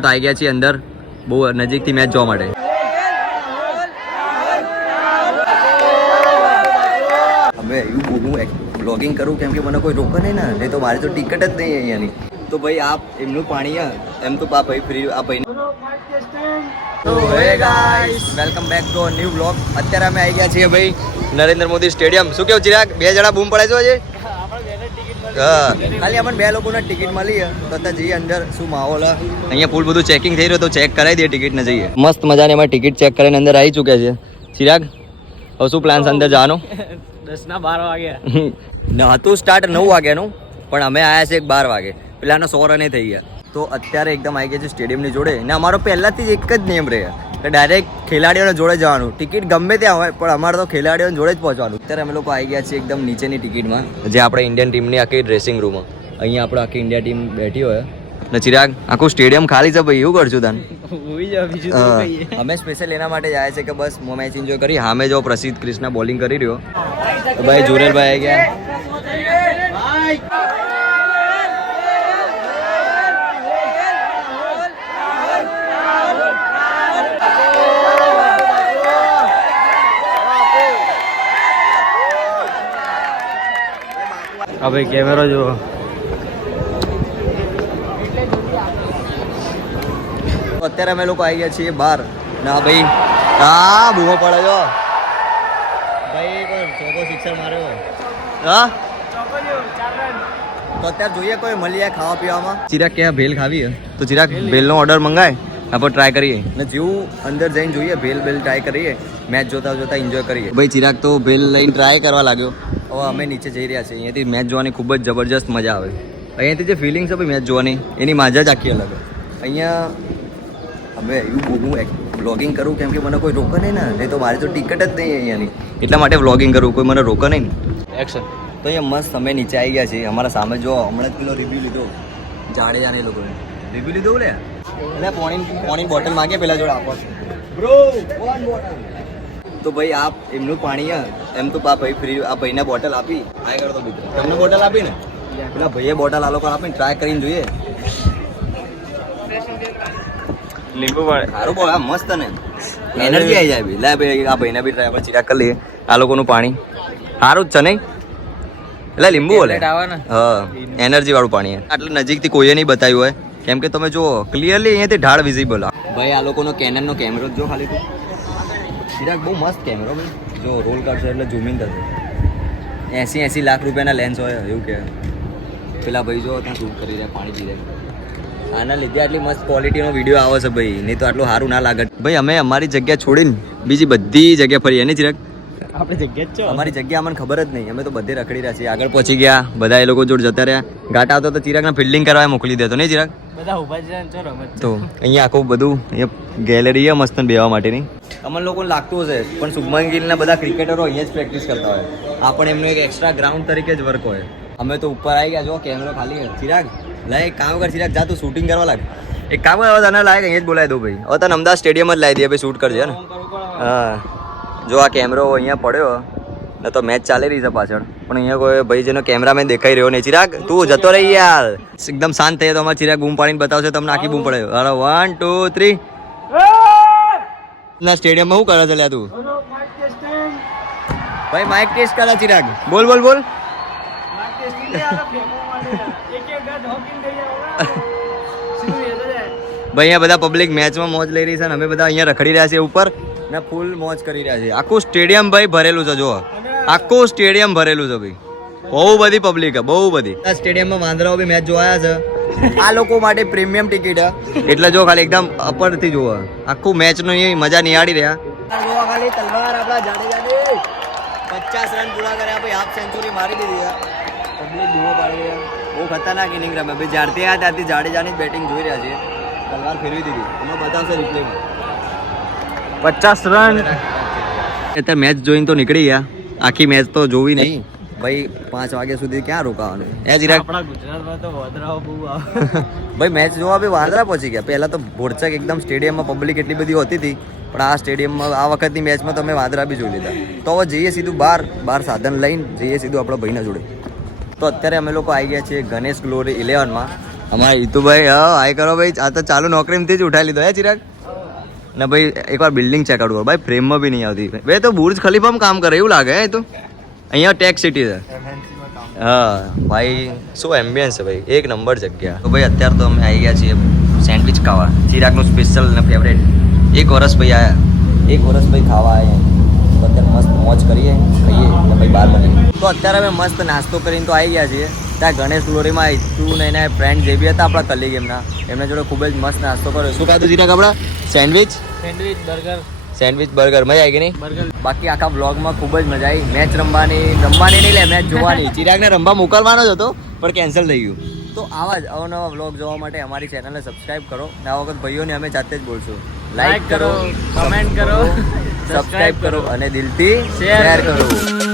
તો આવી ગયા છીએ અંદર બહુ નજીકથી મેચ જોવા માટે. હવે હું બ્લોગિંગ કરું કેમ કે મને કોઈ રોકે નહીં ને, નહીં તો મારી તો ટિકિટ જ નહીં અહીંયાની. તો ભાઈ આપ એમનું પાણી એમ તો આ ભાઈ ફ્રી આ ભાઈ. તો હે guys, welcome back to a new blog. અત્યારે અમે આવી ગયા છીએ ભાઈ નરેન્દ્ર મોદી સ્ટેડિયમ. શું કેવું ચિરાગ? 2 જણા બૂમ પડાય છો આજે? હા, ખાલી આપણને 2 લોકોને ટિકિટ મળી તો ત્યાં જઈએ અંદર. શું માહોલ અહીંયા ફૂલ બધું ચેકિંગ થઈ રહ્યું, તો ચેક કરાવી દઈએ ટિકિટ ને જઈએ. મસ્ત મજાની અમે ટિકિટ ચેક કરીને અંદર આવી ચૂક્યા છે. ચિરાગ, હવે શું પ્લાન અંદર જવાનો? 10:12 વાગ્યા હતું સ્ટાર્ટ 9 વાગ્યાનું, પણ અમે આવ્યા છે 12 વાગે. પેલાનો 100 રને થઈ ગયા. તો અત્યારે એકદમ આવી ગયા છે સ્ટેડિયમની જોડે. ને અમારો પહેલાથી જ એક જ નિયમ રહે કે ડાયરેક્ટ ખેલાડીઓને જોડે જવાનું. ટિકિટ ગમે ત્યાં હોય, પણ અમારે તો ખેલાડીઓને જોડે જ પહોંચવાનું. અત્યારે અમે લોકો આવી ગયા છીએ એકદમ નીચેની ટિકિટમાં, જે આપણે ઇન્ડિયન ટીમની આખી ડ્રેસિંગ રૂમ. અહીંયા આપણે આખી ઇન્ડિયા ટીમ બેઠી હોય ને. ચિરાગ, આખું સ્ટેડિયમ ખાલી છે ભાઈ, એવું કરશું તને? અમે સ્પેશિયલ એના માટે જ આવ્યા છે કે બસ મેચ એન્જોય કરી. સામે જો પ્રસિદ્ધ ક્રિષ્ના બોલિંગ કરી રહ્યો. તો ભાઈ જુરેલભાઈ આવી ગયા. હા ભાઈ, કેમેરો જુઓ. અત્યારે અમે લોકો આવી ગયા છીએ બહાર. ના ભાઈ, હા બૂમો પડે છો ભાઈ, પણ ચોકો સિક્સર માર્યો. હા, તો અત્યારે જોઈએ કોઈ મળી જાય ખાવા પીવામાં. ચિરાગ ક્યાં ભેલ ખાવી હે તો ચિરાગ ભેલનો ઓર્ડર મંગાય, આપણે ટ્રાય કરીએ. ને જેવું અંદર જઈને જોઈએ ભેલ ટ્રાય કરીએ, મેચ જોતા જોતા એન્જોય કરીએ. ભાઈ ચિરાગ તો ભેલ લઈને ટ્રાય કરવા લાગ્યો. હવે અમે નીચે જઈ રહ્યા છીએ. અહીંયાથી મેચ જોવાની ખૂબ જ જબરજસ્ત મજા આવે. અહીંયાથી જે ફિલિંગ છે ભાઈ મેચ જોવાની, એની મજા જ આખી અલગ. અહીંયા હવે હું બ્લોગિંગ કરું કેમ કે મને કોઈ રોકે નહીં ને, નહીં તો મારી તો ટિકિટ જ નહીં અહીંયાની. એટલા માટે બ્લોગિંગ કરું, કોઈ મને રોકે નહીં. એક્શન. તો અહીંયા મસ્ત અમે નીચે આવી ગયા છીએ. અમારા સામે જો હમણાં જ પેલો રિવ્યૂ લીધો જાડેજાને એ લોકોને રિવ્યૂ લીધો લે. એટલે પોણી બોટલ માગે પેલા જોડે આપો બ્રો, 1 બોટલ. તો ભાઈ આપ એમનું પાણી એમ તો આ ભાઈ ફ્રી આ ભાઈને બોટલ આપી. ટ્રાય કરો તો મિત્રો, તમને બોટલ આપી ને, પેલા ભાઈએ બોટલ આ લોકો આપીને ટ્રાય કરીને જોઈએ. લીંબુ પાણી સારું બહુ મસ્ત ને, એનર્જી આવી જાય. લે ભાઈ આ ભાઈને બી ટ્રાય આપણે ચિરાગ કરી લઈએ. આ લોકોનું પાણી સારું જ છે નહીં? એટલે લીંબુ બોલે. હા, એનર્જી વાળું પાણી. આટલું નજીકથી કોઈએ નહીં બતાવ્યું હોય કેમ કે તમે જો ક્લિયરલી અહીંયાથી ઢાળ વિઝિબલ. ભાઈ આ લોકોનો કેનનનો કેમેરો જો ખાલી તું. ચિરાગ બહુ મસ્ત કેમેરો ભાઈ. જો રોલ કરશે એટલે ઝૂમિંગ કરશે. 80 લાખ રૂપિયાના લેન્સ હોય એવું કે. પેલા ભાઈ જો ત્યાં શૂટ કરી રહ્યા, પાણી પી રહ્યા. આના લીધે આટલી મસ્ત ક્વોલિટીનો વિડીયો આવે છે ભાઈ, નહીં તો આટલું સારું ના લાગે. ભાઈ અમે અમારી જગ્યા છોડીને બીજી બધી જગ્યા ફરી. એની ચિરાગ આપણે જગ્યા જ છો. અમારી જગ્યા અમને ખબર જ નહીં. અમે તો બધે રખડી રહ્યા છીએ. આગળ પહોંચી ગયા, બધા એ લોકો જોડે જતા રહ્યા. ઘાટ આવતો તો ચિરાગને ફિલ્ડિંગ કરવા મોકલી દેતો નહીં ચિરાગ? બધા ઉભા છે રમત. તો અહીંયા આખું બધું અહીંયા ગેલેરી છે મસ્ત બેહવા માટેની. અમને લોકોને લાગતું હશે પણ શુભમન ગિલના બધા ક્રિકેટરો અહીંયા જ પ્રેક્ટિસ કરતા હોય. આ પણ એમનો એક એક્સ્ટ્રા ગ્રાઉન્ડ તરીકે જ વર્ક હોય. અમે તો ઉપર આવી ગયા. જો કેમેરો ખાલી. ચિરાગ લાય એક કામ કર, ચિરાગ જા તું શૂટિંગ કરવા લાગ. એક કામ કર, તને લાયક અહીંયા જ બોલાવી દો ભાઈ. હવે તને અમદાવાદ સ્ટેડિયમ જ લાવી દઈએ ભાઈ, શૂટ કરજે ને. હા, જો આ કેમેરો અહીંયા પડ્યો ને તો મેચ ચાલી રહી છે પાછળ, પણ અહીંયા કોઈ ભાઈ જેનો કેમેરામેન દેખાઈ રહ્યો નહીં. ચિરાગ તું જતો રહી યાર. એકદમ શાંત થઈ તો અમારે ચિરાગ બૂમ પાડીને બતાવશે તમને આખી બૂમ પડે. અરે 1 2 3 ના સ્ટેડિયમમાં શું કરે છે લ્યા તું? ભાઈ માઇક ટેસ્ટ કરે ચિરાગ. બોલ બોલ બોલ. ભાઈ અહીંયા બધા પબ્લિક મેચમાં મોજ લઈ રહી છે ને અમે બધા અહીંયા રખડી રહ્યા છીએ ઉપર ને ફૂલ મોજ કરી રહ્યા છીએ. આખું સ્ટેડિયમ ભાઈ ભરેલું છે. જો આખું સ્ટેડિયમ ભરેલું છે ભાઈ, બહુ બધી પબ્લિક છે, બહુ બધી. આ સ્ટેડિયમમાં વાંદરાઓ બી મેચ જોયા છે. આ લોકો માટે પ્રીમિયમ ટિકિટ એટલે જો ખાલી એકદમ અપરથી જોવા આખું મેચનો મજા નિહાળી રહ્યા. જોવા ખાલી તલવાર આપણા જાડેજાની 50 રન પૂરા કર્યા ભાઈ, હાફ સેન્ચુરી મારી દીધી. પબ્લિક ધૂમો પાડી રહ્યા. બહુ ખતરનાક ઇનિંગ રમે ભાઈ. જ્યારથી આવ્યા ત્યારથી જાડેજાની જ બેટિંગ જોઈ રહ્યા છીએ. તલવાર ફેરવી દીધી. અમે બતાવશે રિપ્લેમાં 50 રન. અત્યારે મેચ જોઈને તો નીકળી ગયા. આખી મેચ તો જોવી નહીં ભાઈ. 5 વાગ્યા સુધી ક્યાં રોકાવાનું? એ ચિરાગ આપણા ગુજરાતમાં તો વાંદરાઓ બહુ આવે ભાઈ. મેચ જોવા બી વાંદરા પહોંચી ગયા. પહેલા તો ભોરચક એકદમ સ્ટેડિયમમાં પબ્લિક એટલી બધી હોતી હતી, પણ આ સ્ટેડિયમમાં આ વખતની મેચમાં તમે વાંદરા બી જોઈ લીધા. તો હવે જઈએ સીધું બહાર સાધન લઈને જઈએ સીધું આપણા ભાઈના જોડે. તો અત્યારે અમે લોકો આવી ગયા છીએ ગણેશ ગ્લોરી 11માં. અમારા ઈતુભાઈ હા હાય કરો ભાઈ. આ તો ચાલુ નોકરીમાંથી જ ઉઠાવી લીધો હે ચિરાગ. ને ભાઈ એકવાર બિલ્ડિંગ ચેક આઉટ કરો ભાઈ, ફ્રેમમાં બી નહીં આવતી ભાઈ. તો બુર્જ ખલીફામાં કામ કરે એવું લાગે હે તો. અહીંયા ટેક સિટી છે. હા ભાઈ શું એમ્બિયન્સ છે ભાઈ, એક નંબર જગ્યા. તો ભાઈ અત્યારે તો અમે આવી ગયા છીએ સેન્ડવિચ ખાવા, ચિરાગનું સ્પેશિયલ ને ફેવરેટ. એક વર્ષ ભાઈ આયા, એક વર્ષ ભાઈ ખાવા આવ્યા. તો અત્યારે મસ્ત મોજ કરીએ, ખાઈએ ને ભાઈ બહાર મળીએ. તો અત્યારે અમે મસ્ત નાસ્તો કરીને તો આવી ગયા છીએ. ત્યાં ગણેશ ગ્લોરીમાં ઈતુ ને એના ફ્રેન્ડ જે બી હતા આપણા કલીગ એમના જોડે ખૂબ જ મસ્ત નાસ્તો કર્યો. શું ખાધું ચિરાગ આપણા? Sandwich burger. Sandwich burger. મજા આવી ગઈ નહીં? બર્ગર. બાકી આખા વ્લોગમાં ખૂબ જ મજા આવી. મેચ રમવાની નહીં લે, મેચ જોવાની. ચિરાગને રમવા મોકલવાનો જ હતો પણ કેન્સલ થઈ ગયું. તો આવા જ અવનવા વ્લોગ જોવા માટે અમારી ચેનલને સબસ્ક્રાઇબ કરો. ને આ વખત ભાઈઓને અમે જાતે જ બોલશું, લાઈક કરો, કમેન્ટ કરો, સબસ્ક્રાઇબ કરો અને દિલથી શેર કરો.